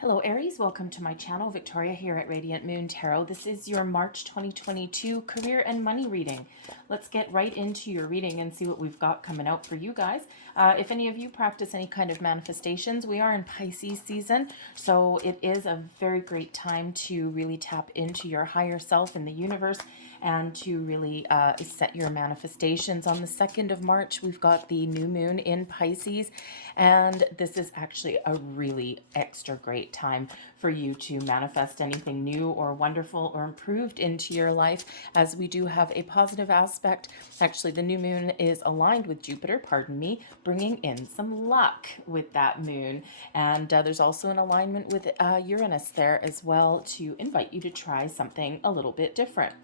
Hello Aries, welcome to my channel. Victoria here at Radiant Moon Tarot. This is your March 2022 career and money reading. Let's get right into your reading and see what we've got coming out for you guys. If any of you practice any kind of manifestations, we are in Pisces season, so it is a very great time to really tap into your higher self in the universe and to really set your manifestations. On the 2nd of March, we've got the new moon in Pisces, and this is actually a really extra great time for you to manifest anything new or wonderful or improved into your life, as we do have a positive aspect. Actually, the new moon is aligned with Jupiter, pardon me, bringing in some luck with that moon. And there's also an alignment with Uranus there as well to invite you to try something a little bit different.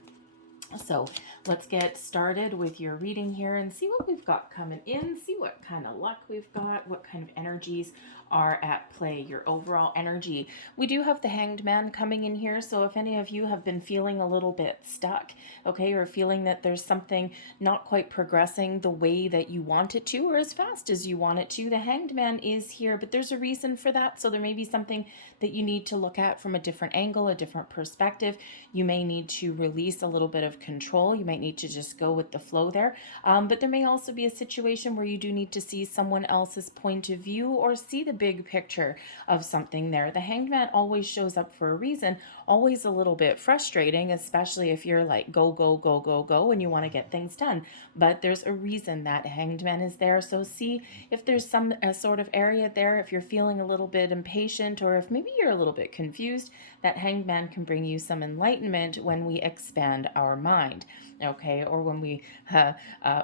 So let's get started with your reading here and see what we've got coming in, see what kind of luck we've got, what kind of energies are at play, your overall energy. We do have the Hanged Man coming in here, so if any of you have been feeling a little bit stuck, okay, or feeling that there's something not quite progressing the way that you want it to or as fast as you want it to, the Hanged Man is here, but there's a reason for that. So there may be something that you need to look at from a different angle, a different perspective. You may need to release a little bit of control. You might need to just go with the flow there. But there may also be a situation where you do need to see someone else's point of view or see the big picture of something there. The Hanged Man always shows up for a reason, always a little bit frustrating, especially if you're like go, go, go, go, go, and you want to get things done. But there's a reason that Hanged Man is there. So see if there's some sort of area there, if you're feeling a little bit impatient or if maybe you're a little bit confused, that Hanged Man can bring you some enlightenment when we expand our mind, okay, or when we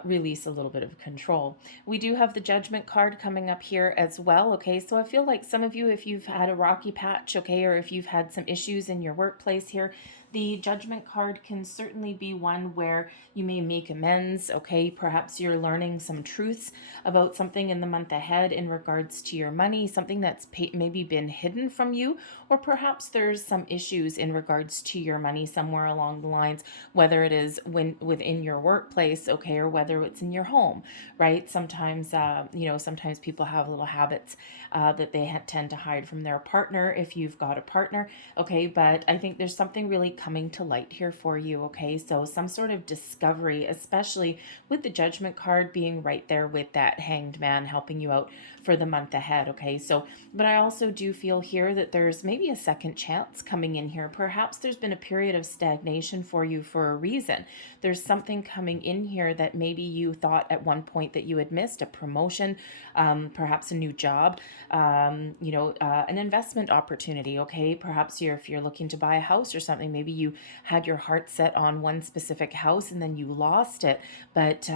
release a little bit of control. We do have the Judgment card coming up here as well, okay, so I feel like some of you, if you've had a rocky patch, okay, or if you've had some issues in your workplace here, the Judgment card can certainly be one where you may make amends, okay? Perhaps you're learning some truths about something in the month ahead in regards to your money, something that's maybe been hidden from you, or perhaps there's some issues in regards to your money somewhere along the lines, whether it is within your workplace, okay, or whether it's in your home, right? Sometimes, sometimes people have little habits that they tend to hide from their partner if you've got a partner, okay? But I think there's something really coming to light here for you, okay? So some sort of discovery, especially with the Judgment card being right there with that Hanged Man helping you out for the month ahead, okay? So, but I also do feel here that there's maybe a second chance coming in here. Perhaps there's been a period of stagnation for you for a reason. There's something coming in here that maybe you thought at one point that you had missed, a promotion, perhaps a new job, an investment opportunity, okay? Perhaps if you're looking to buy a house or something, maybe you had your heart set on one specific house and then you lost it, but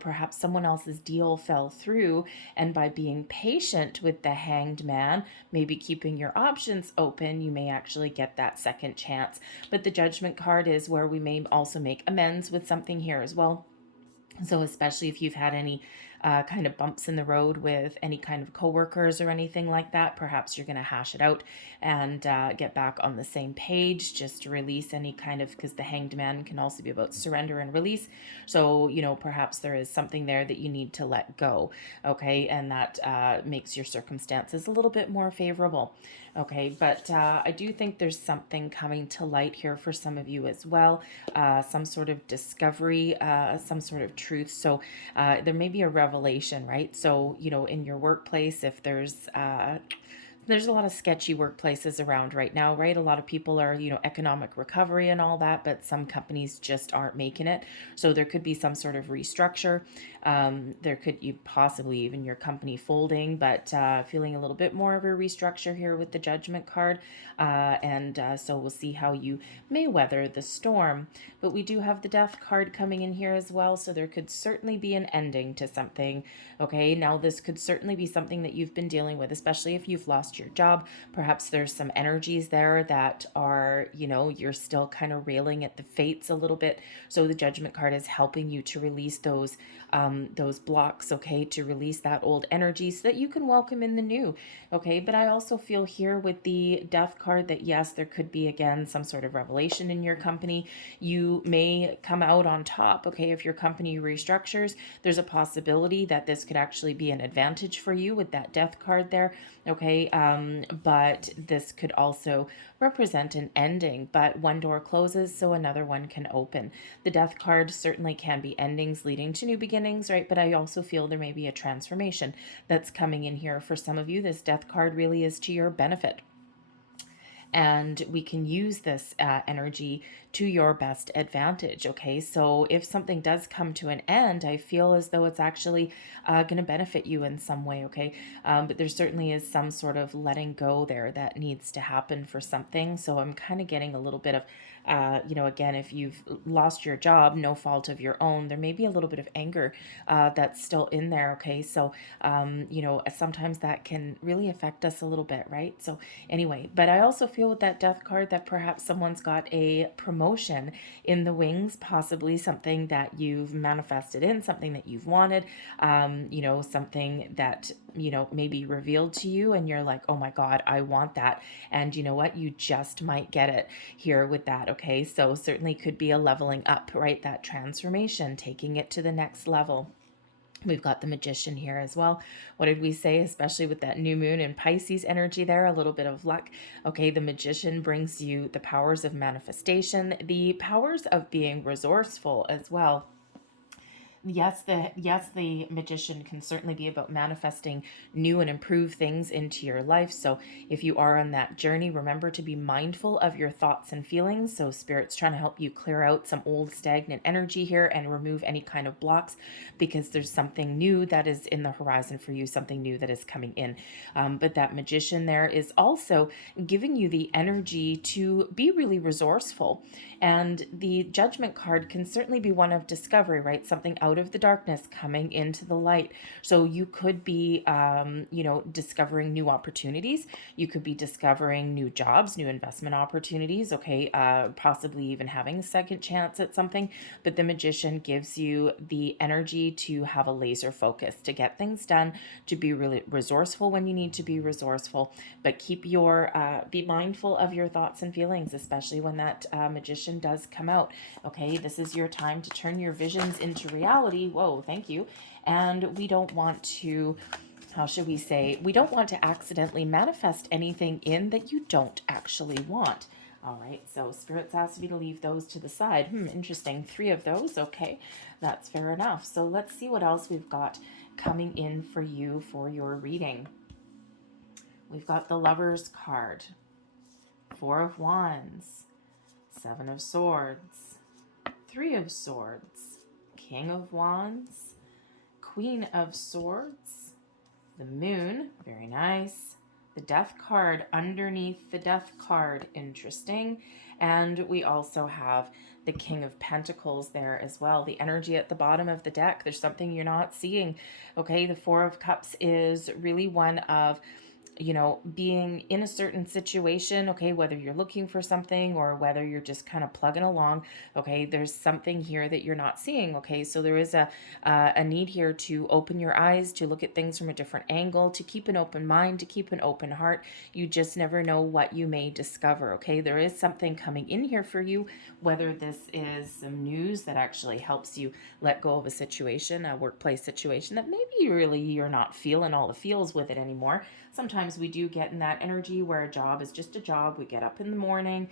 perhaps someone else's deal fell through, and by being patient with the Hanged Man, maybe keeping your options open, you may actually get that second chance. But the Judgment card is where we may also make amends with something here as well. So especially if you've had any kind of bumps in the road with any kind of coworkers or anything like that, perhaps you're going to hash it out and get back on the same page, just to release any kind of, because the Hanged Man can also be about surrender and release. So, perhaps there is something there that you need to let go, okay, and that makes your circumstances a little bit more favorable, okay. But I do think there's something coming to light here for some of you as well, some sort of discovery, some sort of truth. So there may be a revelation, right? So, in your workplace, if there's a lot of sketchy workplaces around right now, right? A lot of people are, economic recovery and all that, but some companies just aren't making it. So there could be some sort of restructure. There could you possibly even your company folding, but feeling a little bit more of a restructure here with the Judgment card. So we'll see how you may weather the storm. But we do have the Death card coming in here as well. So there could certainly be an ending to something. Okay, now this could certainly be something that you've been dealing with, especially if you've lost your job. Perhaps there's some energies there that are, you're still kind of railing at the fates a little bit. So the Judgment card is helping you to release those those blocks, okay, to release that old energy so that you can welcome in the new, okay? But I also feel here with the Death card that yes, there could be again some sort of revelation in your company. You may come out on top, okay? If your company restructures, there's a possibility that this could actually be an advantage for you with that Death card there, okay? But this could also represent an ending, but one door closes so another one can open. The Death card certainly can be endings leading to new beginnings, right? But I also feel there may be a transformation that's coming in here. For some of you, this Death card really is to your benefit. And we can use this energy to your best advantage, okay? So if something does come to an end, I feel as though it's actually going to benefit you in some way, okay? But there certainly is some sort of letting go there that needs to happen for something. So I'm kind of getting a little bit of, again, if you've lost your job, no fault of your own, there may be a little bit of anger that's still in there, okay? So, sometimes that can really affect us a little bit, right? So anyway, but I also feel with that Death card that perhaps someone's got a promotion in the wings, possibly something that you've manifested in, something that you've wanted, something that, maybe revealed to you and you're like, oh my God, I want that. And you know what? You just might get it here with that. Okay. So certainly could be a leveling up, right? That transformation, taking it to the next level. We've got the Magician here as well. What did we say? Especially with that new moon and Pisces energy there, a little bit of luck. Okay, the Magician brings you the powers of manifestation, the powers of being resourceful as well. Yes, the Magician can certainly be about manifesting new and improved things into your life. So if you are on that journey, remember to be mindful of your thoughts and feelings. So Spirit's trying to help you clear out some old stagnant energy here and remove any kind of blocks, because there's something new that is in the horizon for you, something new that is coming in. But that Magician there is also giving you the energy to be really resourceful. And the Judgment card can certainly be one of discovery, right? Something out of the darkness coming into the light. So you could be, discovering new opportunities. You could be discovering new jobs, new investment opportunities, okay? Possibly even having a second chance at something. But the Magician gives you the energy to have a laser focus, to get things done, to be really resourceful when you need to be resourceful, but keep be mindful of your thoughts and feelings, especially when that Magician does come out. Okay, this is your time to turn your visions into reality. Whoa, thank you. And we don't want to, how should we say, we don't want to accidentally manifest anything in that you don't actually want. All right, so Spirit's asked me to leave those to the side. Interesting. 3 of those. Okay, that's fair enough. So let's see what else we've got coming in for you for your reading. We've got the Lover's card, 4 of Wands, 7 of Swords, 3 of Swords, King of Wands, Queen of Swords, the Moon, very nice, the Death card underneath the Death card, interesting, and we also have the King of Pentacles there as well. The energy at the bottom of the deck, there's something you're not seeing, okay? The 4 of Cups is really one of being in a certain situation, okay, whether you're looking for something or whether you're just kind of plugging along, okay, there's something here that you're not seeing, okay, so there is a need here to open your eyes, to look at things from a different angle, to keep an open mind, to keep an open heart. You just never know what you may discover, okay? There is something coming in here for you, whether this is some news that actually helps you let go of a situation, a workplace situation that maybe really you're not feeling all the feels with it anymore. Sometimes we do get in that energy where a job is just a job. We get up in the morning,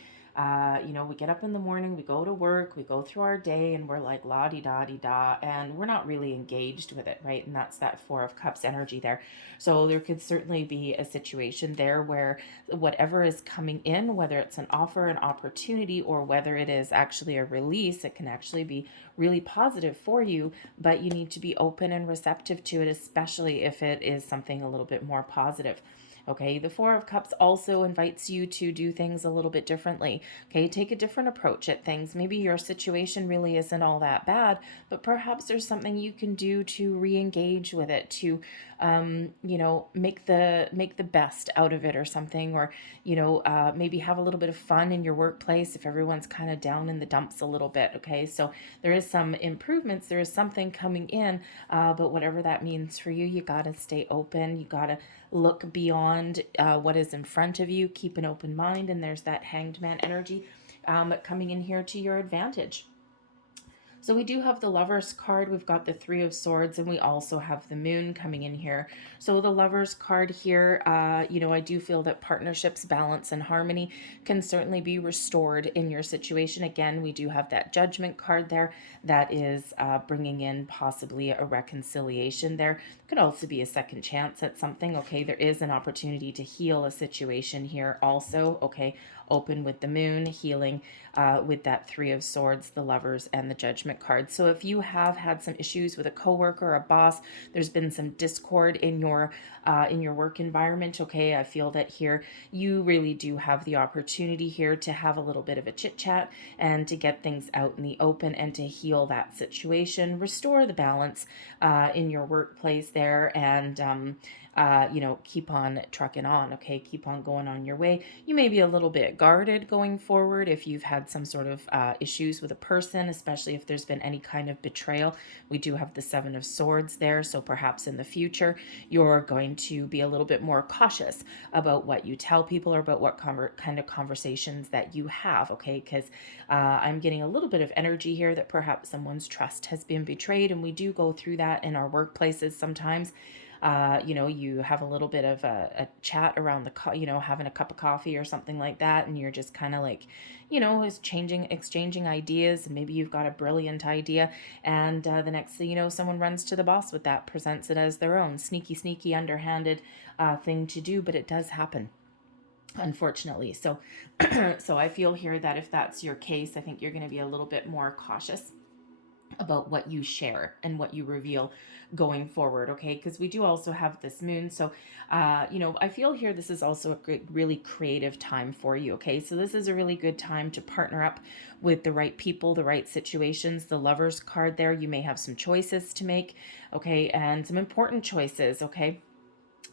we go to work, we go through our day, and we're like la-di-da-di-da, and we're not really engaged with it, right? And that's that 4 of Cups energy there. So there could certainly be a situation there where whatever is coming in, whether it's an offer, an opportunity, or whether it is actually a release, it can actually be really positive for you, but you need to be open and receptive to it, especially if it is something a little bit more positive. Okay, the Four of Cups also invites you to do things a little bit differently. Okay, take a different approach at things. Maybe your situation really isn't all that bad, but perhaps there's something you can do to re-engage with it, to make the best out of it or something, or maybe have a little bit of fun in your workplace if everyone's kind of down in the dumps a little bit. Okay, so there is some improvements, there is something coming in, but whatever that means for you, you got to stay open. You got to look beyond what is in front of you, keep an open mind, and there's that Hanged Man energy coming in here to your advantage. So we do have the Lovers card, we've got the Three of Swords, and we also have the Moon coming in here. So the Lovers card here, I do feel that partnerships, balance, and harmony can certainly be restored in your situation. Again, we do have that Judgment card there that is bringing in possibly a reconciliation there. Could also be a second chance at something. Okay, there is an opportunity to heal a situation here also. Okay, open with the Moon, healing with that Three of Swords, the Lovers, and the Judgment card. So if you have had some issues with a coworker or a boss, there's been some discord in your work environment. Okay, I feel that here you really do have the opportunity here to have a little bit of a chit chat and to get things out in the open and to heal that situation, restore the balance in your workplace there, and keep on trucking on. Okay, keep on going on your way. You may be a little bit guarded going forward if you've had some sort of issues with a person, especially if there's been any kind of betrayal. We do have the Seven of Swords there, so perhaps in the future you're going to be a little bit more cautious about what you tell people or about what kind of conversations that you have. Okay, because I'm getting a little bit of energy here that perhaps someone's trust has been betrayed, and we do go through that in our workplaces sometimes. You have a little bit of a chat around having a cup of coffee or something like that, and you're just kind of like, exchanging ideas, and maybe you've got a brilliant idea, and the next thing you know, someone runs to the boss with that, presents it as their own sneaky, underhanded thing to do, but it does happen, unfortunately. So, so I feel here that if that's your case, I think you're going to be a little bit more cautious about what you share and what you reveal going forward. Okay, because we do also have this Moon, so I feel here this is also a great, really creative time for you. Okay, so this is a really good time to partner up with the right people, the right situations. The Lovers card there, you may have some choices to make. Okay, and some important choices. Okay,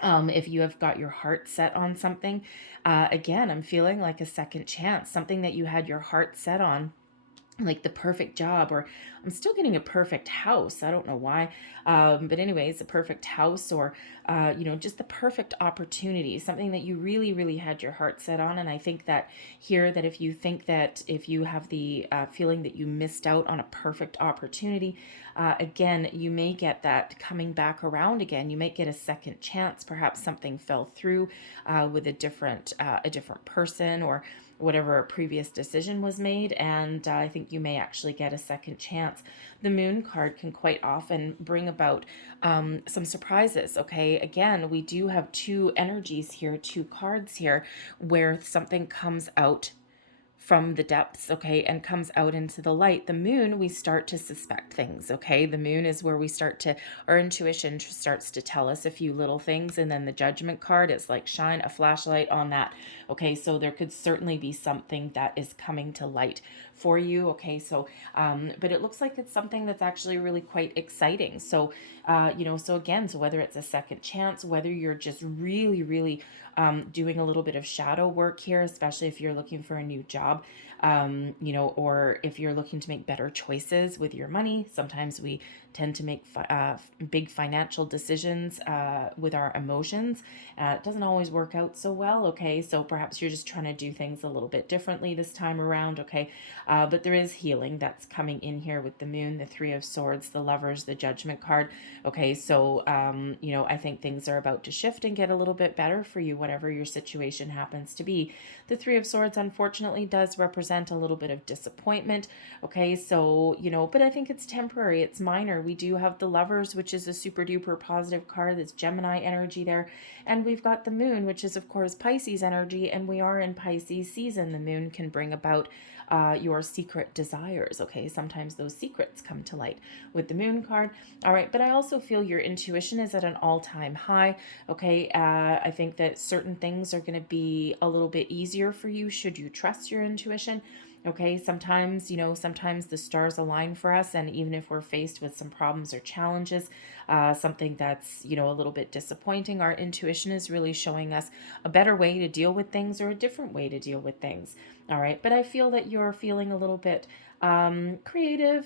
if you have got your heart set on something, again, I'm feeling like a second chance, something that you had your heart set on, like the perfect job, or I'm still getting a perfect house. I don't know why. But anyways, a perfect house, or, just the perfect opportunity, something that you really, really had your heart set on. And I think that here, that if you think that if you have the feeling that you missed out on a perfect opportunity, again, you may get that coming back around again. You might get a second chance. Perhaps something fell through with a different person, or whatever previous decision was made, and I think you may actually get a second chance. The Moon card can quite often bring about some surprises. Okay, again, we do have two energies here, two cards here, where something comes out from the depths, okay, and comes out into the light. The Moon, we start to suspect things. Okay, the Moon is where we our intuition starts to tell us a few little things, and then the Judgment card is like shine a flashlight on that. Okay, so there could certainly be something that is coming to light for you. Okay, so but it looks like it's something that's actually really quite exciting. So so again, so whether it's a second chance, whether you're just really, really doing a little bit of shadow work here, especially if you're looking for a new job, or if you're looking to make better choices with your money. Sometimes we tend to make big financial decisions with our emotions. It doesn't always work out so well. Okay, so perhaps you're just trying to do things a little bit differently this time around. Okay, but there is healing that's coming in here with the Moon, the Three of Swords, the Lovers, the Judgment card. Okay, so I think things are about to shift and get a little bit better for you, whatever your situation happens to be. The Three of Swords, unfortunately, does represent a little bit of disappointment. Okay, so but I think it's temporary, it's minor. We do have the Lovers, which is a super duper positive card. That's Gemini energy there, and we've got the Moon, which is of course Pisces energy, and we are in Pisces season. The Moon can bring about your secret desires. Okay, sometimes those secrets come to light with the Moon card. All right, but I also also feel your intuition is at an all-time high. Okay, I think that certain things are going to be a little bit easier for you should you trust your intuition. Okay, sometimes, sometimes the stars align for us, and even if we're faced with some problems or challenges, something that's, a little bit disappointing, our intuition is really showing us a better way to deal with things or a different way to deal with things. All right, but I feel that you're feeling a little bit creative,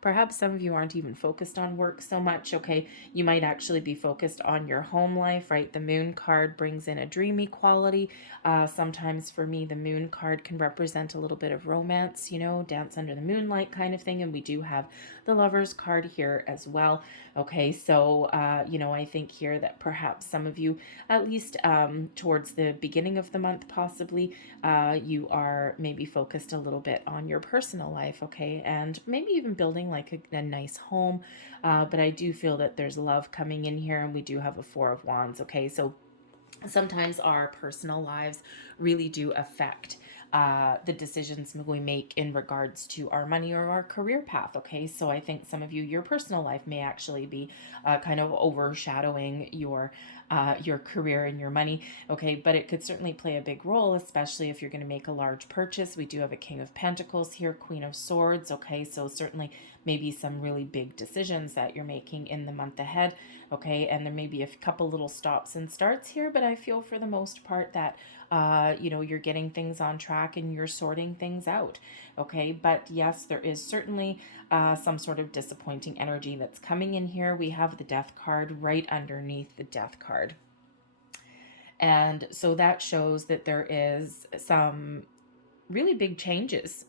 perhaps some of you aren't even focused on work so much. Okay, you might actually be focused on your home life, right? The moon card brings in a dreamy quality. Sometimes for me, the moon card can represent a little bit of romance, dance under the moonlight kind of thing. And we do have the lover's card here as well. Okay, so, I think here that perhaps some of you, at least towards the beginning of the month, possibly, you are maybe focused a little bit on your personal life, okay, and maybe even building like a nice home. But I do feel that there's love coming in here, and we do have a Four of Wands, okay, so sometimes our personal lives really do affect the decisions we make in regards to our money or our career path. Okay, so I think some of you, your personal life may actually be kind of overshadowing your career and your money. Okay, but it could certainly play a big role, especially if you're going to make a large purchase. We do have a King of Pentacles here, Queen of Swords. Okay, so certainly maybe some really big decisions that you're making in the month ahead. Okay, and there may be a couple little stops and starts here, but I feel for the most part that you're getting things on track and you're sorting things out. Okay, but yes, there is certainly some sort of disappointing energy that's coming in here. We have the Death card right underneath the Death card. And so that shows that there is some really big changes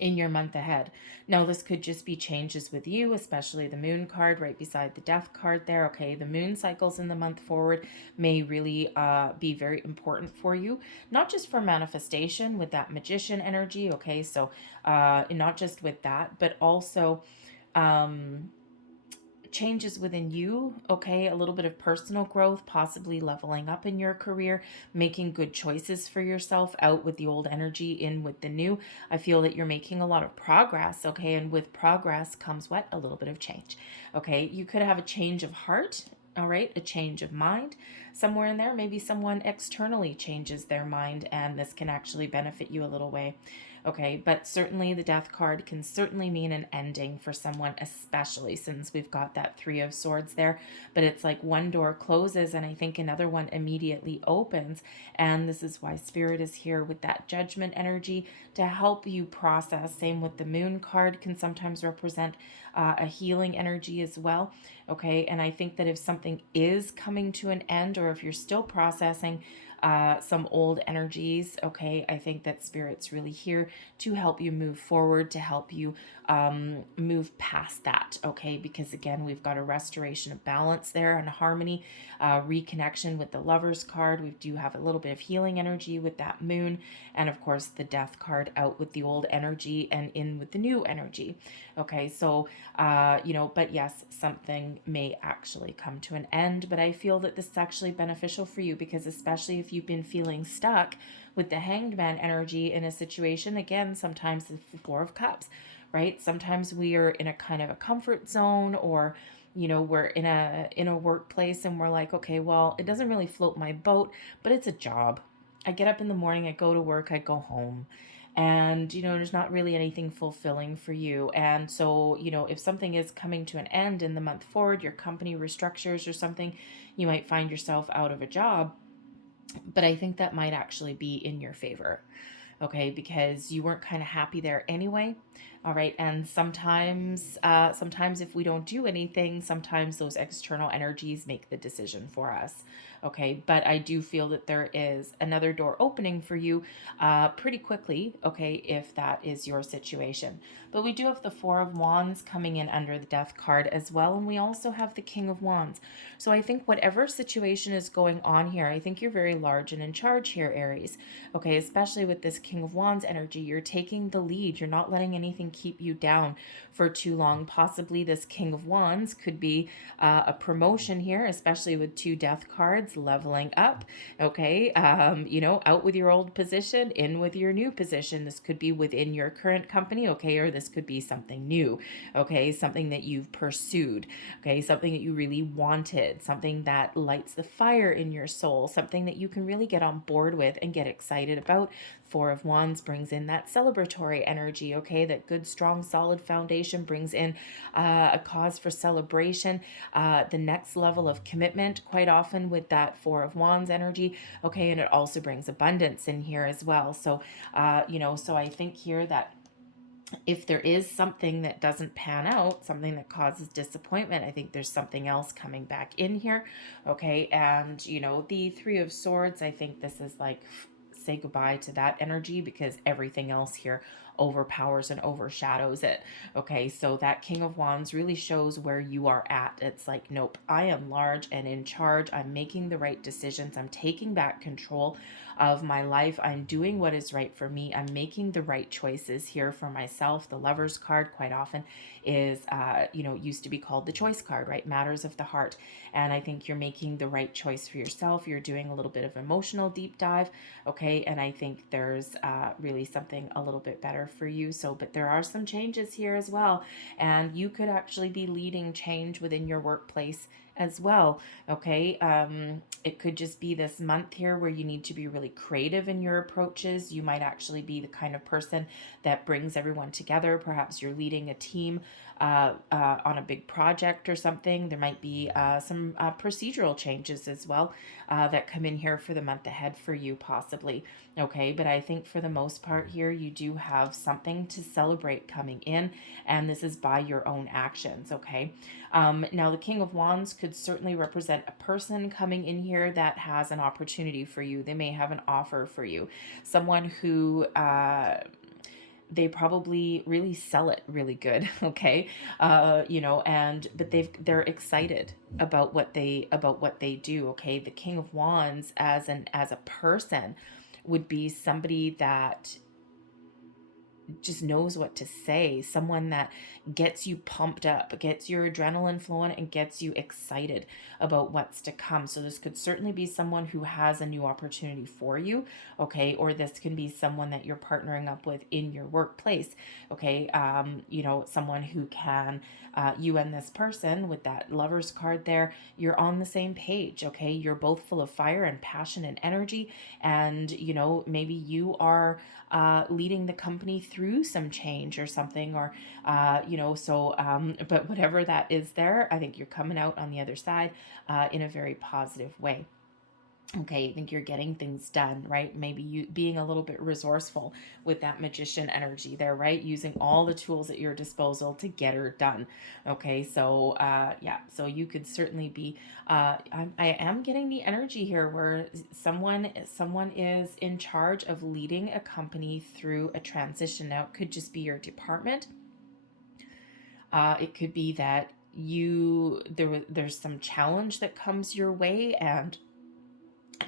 in your month ahead. Now, this could just be changes with you, especially the moon card right beside the death card there. Okay, the moon cycles in the month forward may really be very important for you, not just for manifestation with that magician energy. Okay, so not just with that, but also changes within you, okay, a little bit of personal growth, possibly leveling up in your career, making good choices for yourself, out with the old energy, in with the new. I feel that you're making a lot of progress, okay, and with progress comes what? A little bit of change, okay. You could have a change of heart, all right, a change of mind somewhere in there. Maybe someone externally changes their mind, and this can actually benefit you a little way. Okay, but certainly the death card can certainly mean an ending for someone, especially since we've got that Three of Swords there. But it's like one door closes and I think another one immediately opens. And this is why Spirit is here with that Judgment energy to help you process. Same with the Moon card, can sometimes represent a healing energy as well. Okay, and I think that if something is coming to an end, or if you're still processing some old energies, okay, I think that Spirit's really here to help you move forward, to help you move past that, okay, because again, we've got a restoration of balance there and harmony, reconnection with the Lover's card. We do have a little bit of healing energy with that moon, and of course the Death card, out with the old energy and in with the new energy. Okay, so but yes, something may actually come to an end, but I feel that this is actually beneficial for you, because especially if you've been feeling stuck with the Hanged Man energy in a situation, again, sometimes the Four of Cups, right? Sometimes we are in a kind of a comfort zone, or we're in a workplace and we're like, okay, well, it doesn't really float my boat, but it's a job. I get up in the morning, I go to work, I go home, and there's not really anything fulfilling for you. And so if something is coming to an end in the month forward, your company restructures or something, you might find yourself out of a job, but I think that might actually be in your favor, okay, because you weren't kind of happy there anyway. All right, and sometimes if we don't do anything, sometimes those external energies make the decision for us, okay. But I do feel that there is another door opening for you pretty quickly, okay, if that is your situation. But we do have the Four of Wands coming in under the Death card as well, and we also have the King of Wands. So I think whatever situation is going on here, I think you're very large and in charge here, Aries, okay, especially with this King of Wands energy. You're taking the lead, you're not letting anything and keep you down for too long. Possibly this King of Wands could be a promotion here, especially with 2 death cards, leveling up. Okay, out with your old position, in with your new position. This could be within your current company, okay, or this could be something new, okay, something that you've pursued, okay, something that you really wanted, something that lights the fire in your soul, something that you can really get on board with and get excited about. 4 of Wands brings in that celebratory energy, okay, that good, strong, solid foundation brings in a cause for celebration, the next level of commitment, quite often with that 4 of Wands energy, okay, and it also brings abundance in here as well. So, so I think here that if there is something that doesn't pan out, something that causes disappointment, I think there's something else coming back in here, okay? And, the 3 of Swords, I think this is like, say goodbye to that energy, because everything else here overpowers and overshadows it, okay? So that King of Wands really shows where you are at. It's like, nope, I am large and in charge. I'm making the right decisions. I'm taking back control of my life. I'm doing what is right for me. I'm making the right choices here for myself. The Lover's card quite often is, used to be called the Choice card, right? Matters of the heart. And I think you're making the right choice for yourself. You're doing a little bit of emotional deep dive, okay? And I think there's really something a little bit better for you. So, but there are some changes here as well. And you could actually be leading change within your workplace as well, okay? It could just be this month here where you need to be really creative in your approaches. You might actually be the kind of person that brings everyone together. Perhaps you're leading a team on a big project or something. There might be some procedural changes as well that come in here for the month ahead for you, possibly, okay? But I think for the most part here, you do have something to celebrate coming in, and this is by your own actions, okay? Now, the King of Wands could certainly represent a person coming in here that has an opportunity for you. They may have an offer for you. Someone who they probably really sell it really good, okay? But they're excited about what they do, okay? The King of Wands as a person would be somebody that just knows what to say, someone that gets you pumped up, gets your adrenaline flowing, and gets you excited about what's to come. So this could certainly be someone who has a new opportunity for you, okay? Or this can be someone that you're partnering up with in your workplace, okay? Someone who can, you and this person with that Lover's card there, you're on the same page, okay? You're both full of fire and passion and energy, and, maybe you are leading the company through some change or something, or but whatever that is there, I think you're coming out on the other side in a very positive way. Okay, I think you're getting things done, right? Maybe you being a little bit resourceful with that Magician energy there, right? Using all the tools at your disposal to get her done. Okay, so so you could certainly be, I am getting the energy here where someone is in charge of leading a company through a transition. Now, it could just be your department. It could be that there's some challenge that comes your way, and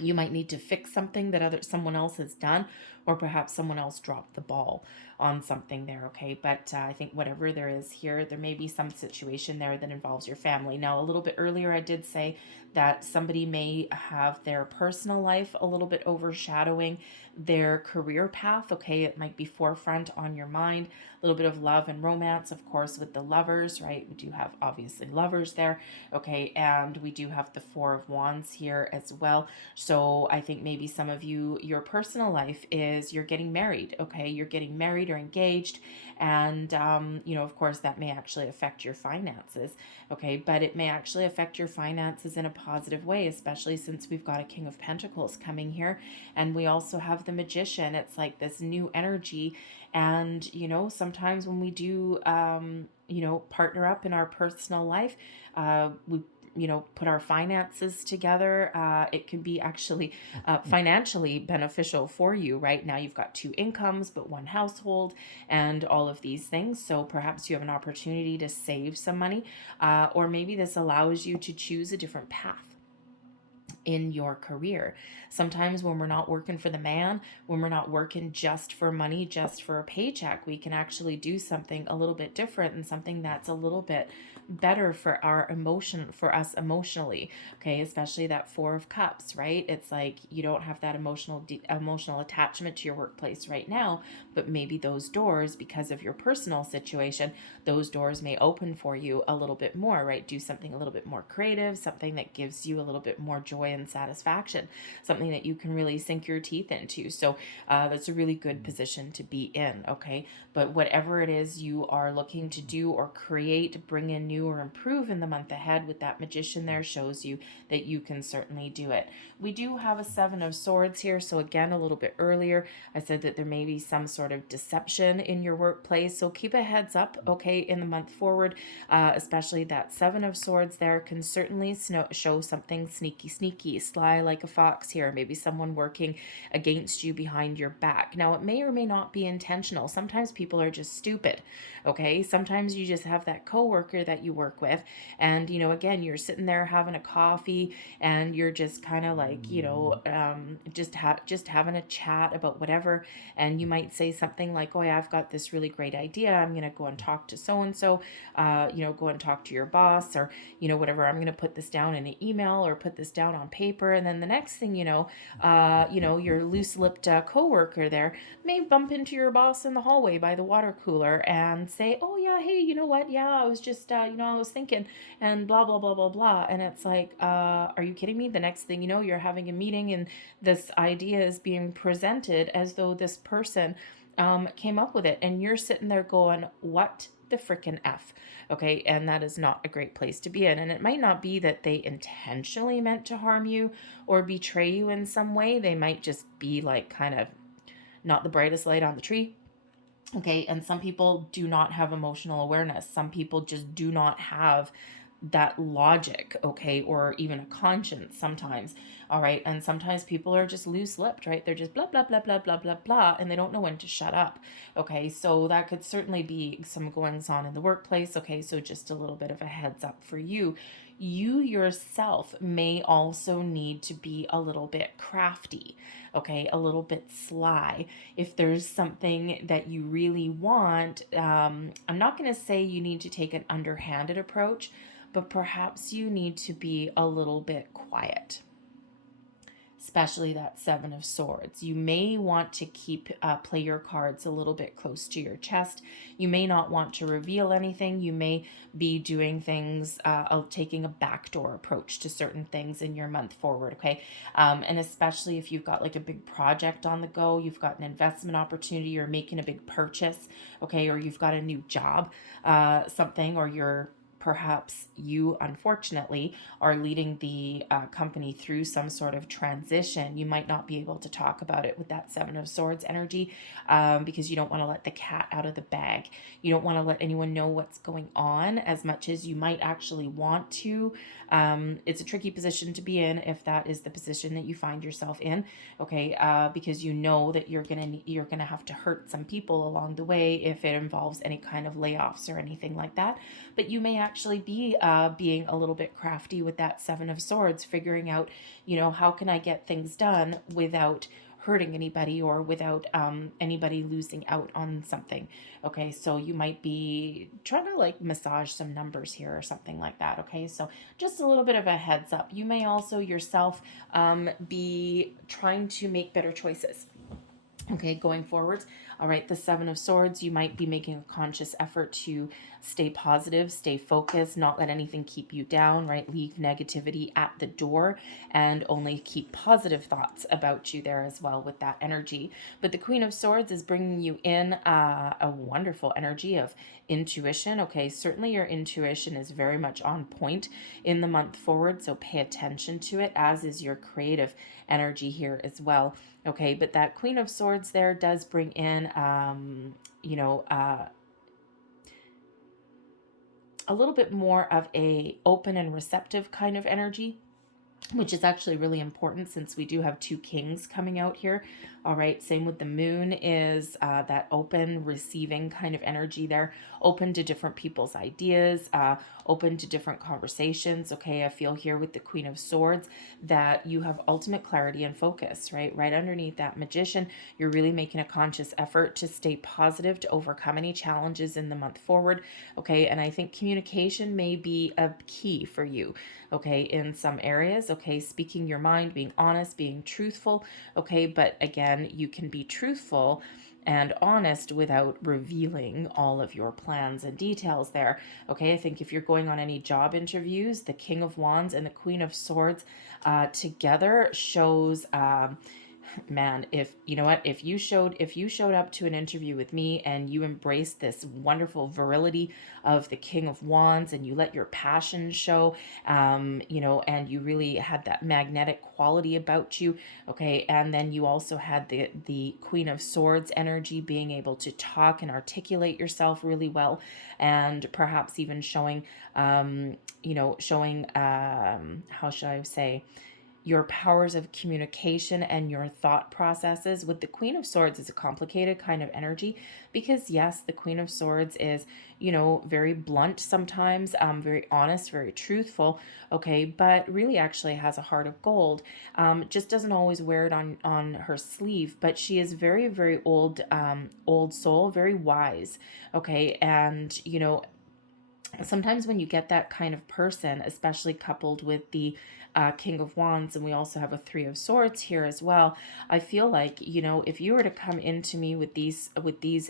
you might need to fix something that someone else has done, or perhaps someone else dropped the ball on something there, okay? But I think whatever there is here, there may be some situation there that involves your family. Now, a little bit earlier, I did say that somebody may have their personal life a little bit overshadowing their career path, okay? It might be forefront on your mind. A little bit of love and romance, of course, with the Lovers, right? We do have, obviously, Lovers there, okay? And we do have the 4 of Wands here as well. So I think maybe some of you, your personal life is you're getting married, okay? You're getting married or engaged, and of course that may actually affect your finances, okay? But it may actually affect your finances in a positive way, especially since we've got a King of Pentacles coming here, and we also have the Magician. It's like this new energy, and sometimes when we do partner up in our personal life, we put our finances together, it can be actually financially beneficial for you. Right now you've got 2 incomes, but 1 household, and all of these things. So perhaps you have an opportunity to save some money, or maybe this allows you to choose a different path. in your career. Sometimes when we're not working for the man, when we're not working just for money, just for a paycheck, we can actually do something a little bit different and something that's a little bit better for our emotion, for us emotionally. Okay, especially that Four of Cups, right? It's like you don't have that emotional attachment to your workplace right now, but maybe those doors, because of your personal situation, those doors may open for you a little bit more, right? Do something a little bit more creative, something that gives you a little bit more joy and satisfaction, something that you can really sink your teeth into. So that's a really good position to be in, okay? But whatever it is you are looking to do or create, bring in new or improve in the month ahead, with that Magician there shows you that you can certainly do it. We do have a Seven of Swords here. So again, a little bit earlier, I said that there may be some sort of deception in your workplace. So keep a heads up, okay, in the month forward, especially that Seven of Swords there can certainly show something sneaky, sly like a fox here. Maybe someone working against you behind your back. Now, it may or may not be intentional. Sometimes people are just stupid, okay? Sometimes you just have that coworker that you work with, and, you know, again, you're sitting there having a coffee, and you're just kind of like, you know, just having a chat about whatever, and you might say something like, oh, yeah, I've got this really great idea. I'm going to go and talk to so-and-so, you know, go and talk to your boss, or, you know, whatever. I'm going to put this down in an email or put this down on paper. And then the next thing you know, your loose-lipped coworker there may bump into your boss in the hallway by the water cooler and say, oh, yeah, hey, you know what? Yeah, I was just, I was thinking, and blah, blah, blah, blah, blah. And it's like, are you kidding me? The next thing you know, you're having a meeting and this idea is being presented as though this person came up with it. And you're sitting there going, what the frickin' F? Okay, and that is not a great place to be in. And it might not be that they intentionally meant to harm you or betray you in some way. They might just be like kind of not the brightest light on the tree. Okay, and some people do not have emotional awareness. Some people just do not have that logic, okay, or even a conscience sometimes. All right, and sometimes people are just loose-lipped, right? They're just blah blah blah blah blah blah blah, and they don't know when to shut up. Okay, so that could certainly be some goings on in the workplace. Okay, so just a little bit of a heads up for you. You yourself may also need to be a little bit crafty, okay, a little bit sly. If there's something that you really want, I'm not going to say you need to take an underhanded approach, but perhaps you need to be a little bit quiet, especially that Seven of Swords. You may want to play your cards a little bit close to your chest. You may not want to reveal anything. You may be doing things, taking a backdoor approach to certain things in your month forward, okay? And especially if you've got like a big project on the go, you've got an investment opportunity, you're making a big purchase, okay? Or you've got a new job, something, or perhaps you, unfortunately, are leading the company through some sort of transition. You might not be able to talk about it with that Seven of Swords energy, because you don't want to let the cat out of the bag. You don't want to let anyone know what's going on as much as you might actually want to. It's a tricky position to be in if that is the position that you find yourself in, okay, because you know that you're gonna have to hurt some people along the way if it involves any kind of layoffs or anything like that. But you may actually be being a little bit crafty with that Seven of Swords, figuring out, how can I get things done without hurting anybody or without anybody losing out on something. Okay, so you might be trying to like massage some numbers here or something like that. Okay, so just a little bit of a heads up. You may also yourself be trying to make better choices. Okay, going forwards. All right, the Seven of Swords, you might be making a conscious effort to stay positive, stay focused, not let anything keep you down, right? Leave negativity at the door and only keep positive thoughts about you there as well with that energy. But the Queen of Swords is bringing you in a wonderful energy of intuition. Okay, certainly your intuition is very much on point in the month forward, so pay attention to it, as is your creative energy here as well. Okay, but that Queen of Swords there does bring in, a little bit more of a open and receptive kind of energy. which is actually really important since we do have two kings coming out here. All right, same with the moon is that open receiving kind of energy there, open to different people's ideas, open to different conversations. Okay, I feel here with the Queen of Swords that you have ultimate clarity and focus, right? Right underneath that Magician, you're really making a conscious effort to stay positive, to overcome any challenges in the month forward. Okay, and I think communication may be a key for you, okay, in some areas. Okay, speaking your mind, being honest, being truthful. Okay, but again, you can be truthful and honest without revealing all of your plans and details there. Okay, I think if you're going on any job interviews, the King of Wands and the Queen of Swords together shows man, if you know what, if you showed up to an interview with me and you embraced this wonderful virility of the King of Wands and you let your passion show, and you really had that magnetic quality about you. Okay, and then you also had the Queen of Swords energy, being able to talk and articulate yourself really well, and perhaps even showing how should I say, your powers of communication and your thought processes. With the Queen of Swords is a complicated kind of energy because yes, the Queen of Swords is, very blunt sometimes, very honest, very truthful, okay, but really actually has a heart of gold. Just doesn't always wear it on her sleeve, but she is very, very old soul, very wise, okay, and sometimes when you get that kind of person, especially coupled with the King of Wands, and we also have a Three of Swords here as well, I feel like, if you were to come into me with these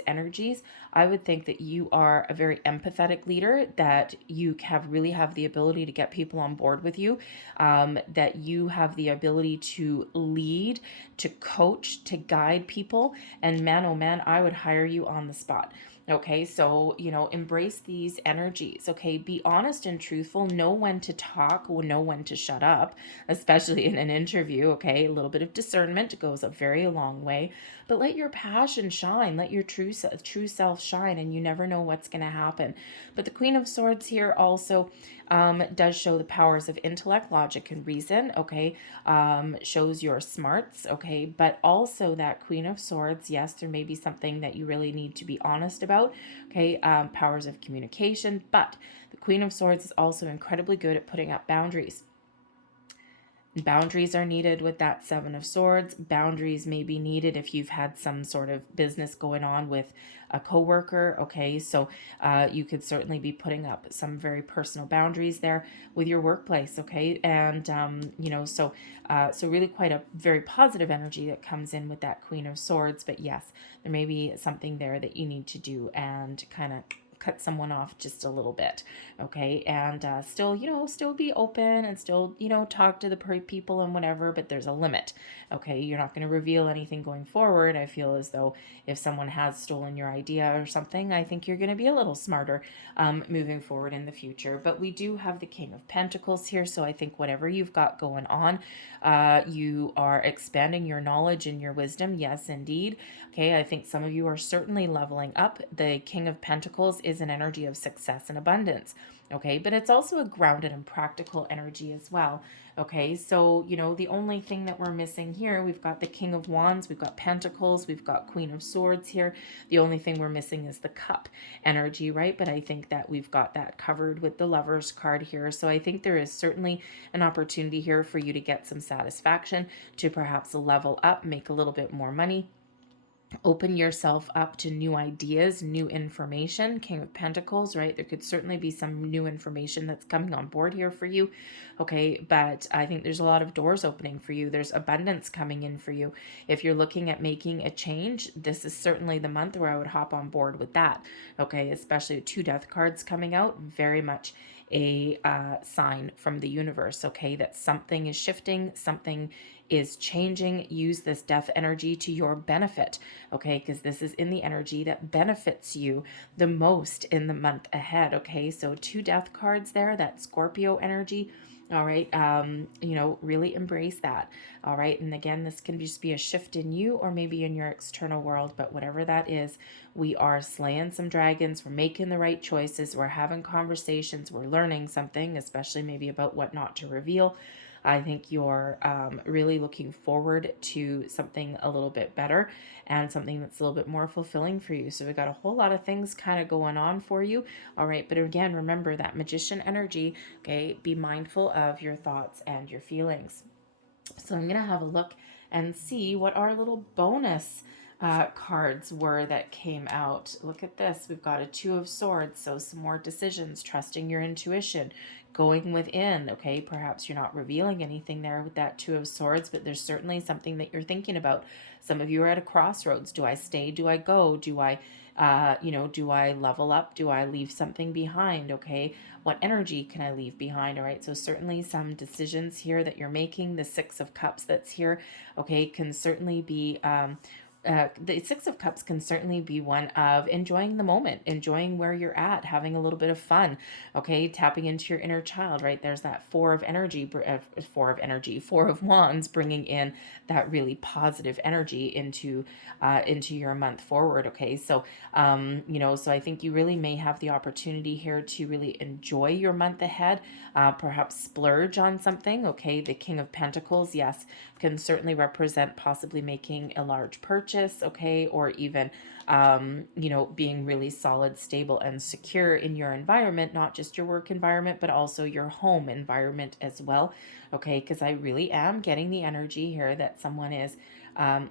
energies, I would think that you are a very empathetic leader, that you really have the ability to get people on board with you, that you have the ability to lead, to coach, to guide people, and man, oh man, I would hire you on the spot. Okay, so, embrace these energies. Okay, be honest and truthful. Know when to talk, know when to shut up, especially in an interview. Okay, a little bit of discernment goes a very long way, but let your passion shine, let your true self shine, and you never know what's going to happen. But the Queen of Swords here also does show the powers of intellect, logic, and reason. Okay, shows your smarts. Okay, but also that Queen of Swords, yes, there may be something that you really need to be honest about. Okay, powers of communication, but the Queen of Swords is also incredibly good at putting up boundaries. Boundaries are needed with that Seven of Swords. Boundaries may be needed if you've had some sort of business going on with a coworker. Okay, so you could certainly be putting up some very personal boundaries there with your workplace. Okay, and so really quite a very positive energy that comes in with that Queen of Swords. But yes, there may be something there that you need to do and kind of cut someone off just a little bit, okay, and still be open and still talk to the people and whatever, but there's a limit. Okay, you're not going to reveal anything going forward. I feel as though if someone has stolen your idea or something, I think you're going to be a little smarter moving forward in the future. But we do have the King of Pentacles here, so I think whatever you've got going on, you are expanding your knowledge and your wisdom. Yes, indeed. Okay, I think some of you are certainly leveling up. The King of Pentacles is an energy of success and abundance. Okay, but it's also a grounded and practical energy as well. Okay, so, the only thing that we're missing here, we've got the King of Wands, we've got Pentacles, we've got Queen of Swords here. The only thing we're missing is the Cup energy, right? But I think that we've got that covered with the Lovers card here. So I think there is certainly an opportunity here for you to get some satisfaction, to perhaps level up, make a little bit more money. Open yourself up to new ideas, new information. King of Pentacles, right? There could certainly be some new information that's coming on board here for you. Okay, but I think there's a lot of doors opening for you. There's abundance coming in for you. If you're looking at making a change, this is certainly the month where I would hop on board with that. Okay, especially with 2 Death cards coming out, very much a sign from the universe, okay, that something is shifting, something is changing. Use this death energy to your benefit, okay, because this is in the energy that benefits you the most in the month ahead. Okay, so 2 Death cards there, that Scorpio energy. All right, really embrace that. All right, and again, this can just be a shift in you or maybe in your external world, but whatever that is, we are slaying some dragons. We're making the right choices. We're having conversations. We're learning something, especially maybe about what not to reveal. I think you're really looking forward to something a little bit better and something that's a little bit more fulfilling for you. So we got a whole lot of things kind of going on for you. All right. But again, remember that magician energy. Okay. Be mindful of your thoughts and your feelings. So I'm going to have a look and see what our little bonus cards were that came out. Look at this. We've got a Two of Swords. So some more decisions, trusting your intuition, going within. Okay, perhaps you're not revealing anything there with that Two of Swords, but there's certainly something that you're thinking about. Some of you are at a crossroads. Do I stay? Do I go? Do I do I level up? Do I leave something behind? Okay. What energy can I leave behind? All right. So certainly some decisions here that you're making. The Six of Cups that's here, okay, can certainly be the Six of Cups can certainly be one of enjoying the moment, enjoying where you're at, having a little bit of fun, okay, tapping into your inner child, right? There's that Four of Wands, bringing in that really positive energy into your month forward, okay? So, so I think you really may have the opportunity here to really enjoy your month ahead, perhaps splurge on something, okay? The King of Pentacles, yes, can certainly represent possibly making a large purchase, okay, or even being really solid, stable, and secure in your environment, not just your work environment, but also your home environment as well, okay, because I really am getting the energy here that someone is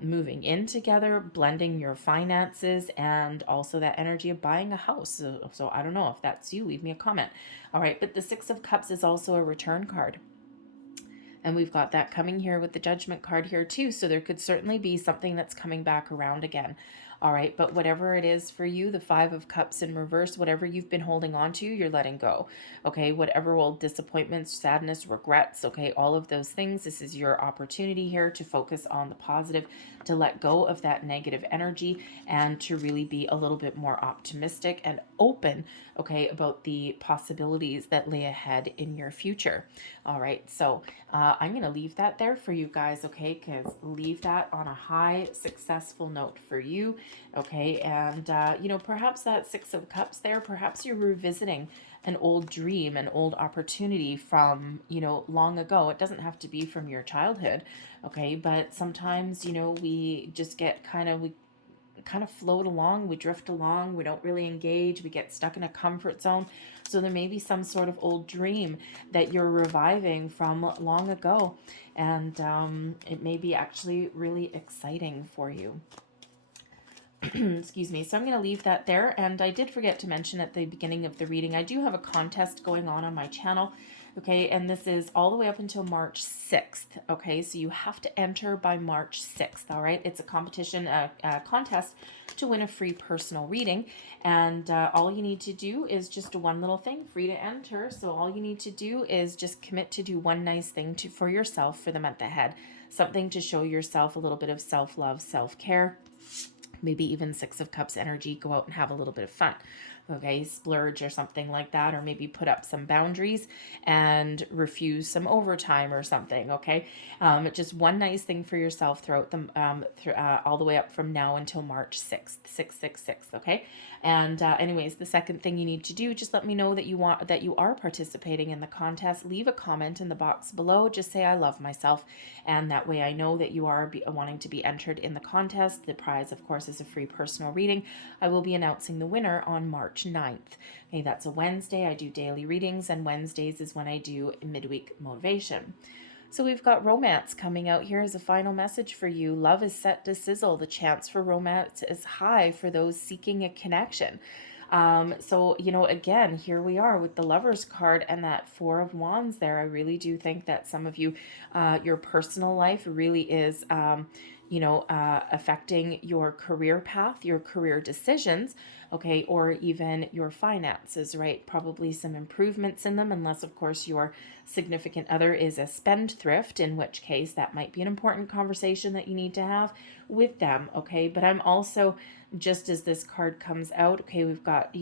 moving in together, blending your finances, and also that energy of buying a house. So I don't know if that's you, leave me a comment. All right, but the Six of Cups is also a return card. And we've got that coming here with the Judgment card here too. So there could certainly be something that's coming back around again. All right, but whatever it is for you, the Five of Cups in reverse, whatever you've been holding on to, you're letting go. Okay, whatever old disappointments, sadness, regrets, okay, all of those things, this is your opportunity here to focus on the positive, to let go of that negative energy, and to really be a little bit more optimistic and open, okay, about the possibilities that lay ahead in your future. All right, so I'm going to leave that there for you guys, okay, because leave that on a high, successful note for you. Okay, and perhaps that Six of Cups there, perhaps you're revisiting an old dream, an old opportunity from, long ago. It doesn't have to be from your childhood, okay, but sometimes, we just get we kind of float along, we drift along, we don't really engage, we get stuck in a comfort zone. So there may be some sort of old dream that you're reviving from long ago, and it may be actually really exciting for you. Excuse me. So I'm going to leave that there. And I did forget to mention at the beginning of the reading, I do have a contest going on my channel. Okay, and this is all the way up until March 6th. Okay, so you have to enter by March 6th. All right, it's a competition, a contest to win a free personal reading. And all you need to do is just one little thing, free to enter. So all you need to do is just commit to do one nice thing for yourself for the month ahead. Something to show yourself a little bit of self-love, self-care. Maybe even Six of Cups energy, go out and have a little bit of fun. Okay, splurge or something like that, or maybe put up some boundaries and refuse some overtime or something. Okay, just one nice thing for yourself throughout the all the way up from now until March 6th, 666. Okay, and anyways, the second thing you need to do, just let me know that you are participating in the contest. Leave a comment in the box below. Just say I love myself, and that way I know that you are wanting to be entered in the contest. The prize, of course, is a free personal reading. I will be announcing the winner on March 9th. Okay, that's a Wednesday. I do daily readings, and Wednesdays is when I do midweek motivation. So we've got romance coming out here as a final message for you. Love is set to sizzle. The chance for romance is high for those seeking a connection. So, again, here we are with the Lovers card and that Four of Wands there. I really do think that some of you, your personal life really is, affecting your career path, your career decisions, okay, or even your finances, right? Probably some improvements in them, unless, of course, your significant other is a spendthrift, in which case that might be an important conversation that you need to have with them, okay? But I'm also, just as this card comes out, okay, we've got,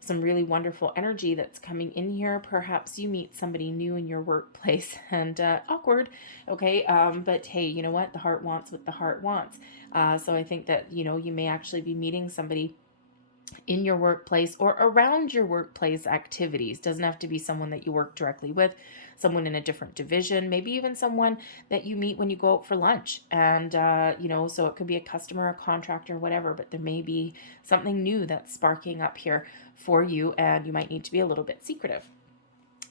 some really wonderful energy that's coming in here. Perhaps you meet somebody new in your workplace and awkward, okay? But hey, you know what? The heart wants what the heart wants. So I think that, you may actually be meeting somebody in your workplace or around your workplace activities. Doesn't have to be someone that you work directly with, someone in a different division, maybe even someone that you meet when you go out for lunch. And, so it could be a customer, a contractor, whatever, but there may be something new that's sparking up here for you, and you might need to be a little bit secretive.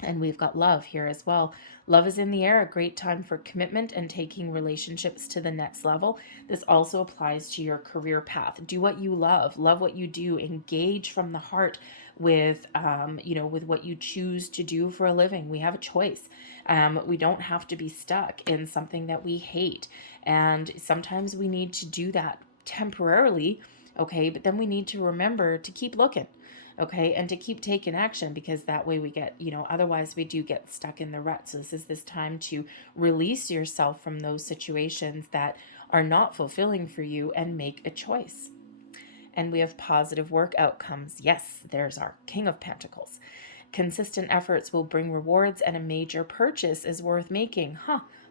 And we've got love here as well. Love is in the air, a great time for commitment and taking relationships to the next level. This also applies to your career path. Do what you love what you do, engage from the heart with, with what you choose to do for a living. We have a choice. We don't have to be stuck in something that we hate. And sometimes we need to do that temporarily, okay? But then we need to remember to keep looking. Okay, and to keep taking action, because that way we get, otherwise we do get stuck in the rut. So this time to release yourself from those situations that are not fulfilling for you and make a choice. And we have positive work outcomes. Yes, there's our King of Pentacles. Consistent efforts will bring rewards, and a major purchase is worth making.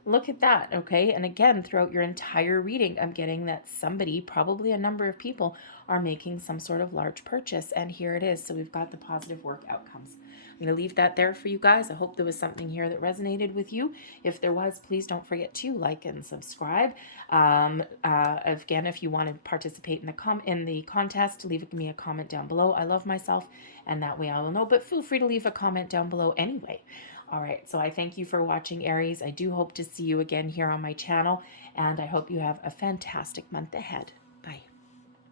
Look at that, okay? And again, throughout your entire reading, I'm getting that somebody, probably a number of people, are making some sort of large purchase. And here it is. So we've got the positive work outcomes. I'm going to leave that there for you guys. I hope there was something here that resonated with you. If there was, please don't forget to like and subscribe. Again, if you want to participate in the contest, leave me a comment down below. I love myself, and that way I will know. But feel free to leave a comment down below anyway. All right, so I thank you for watching, Aries. I do hope to see you again here on my channel, and I hope you have a fantastic month ahead.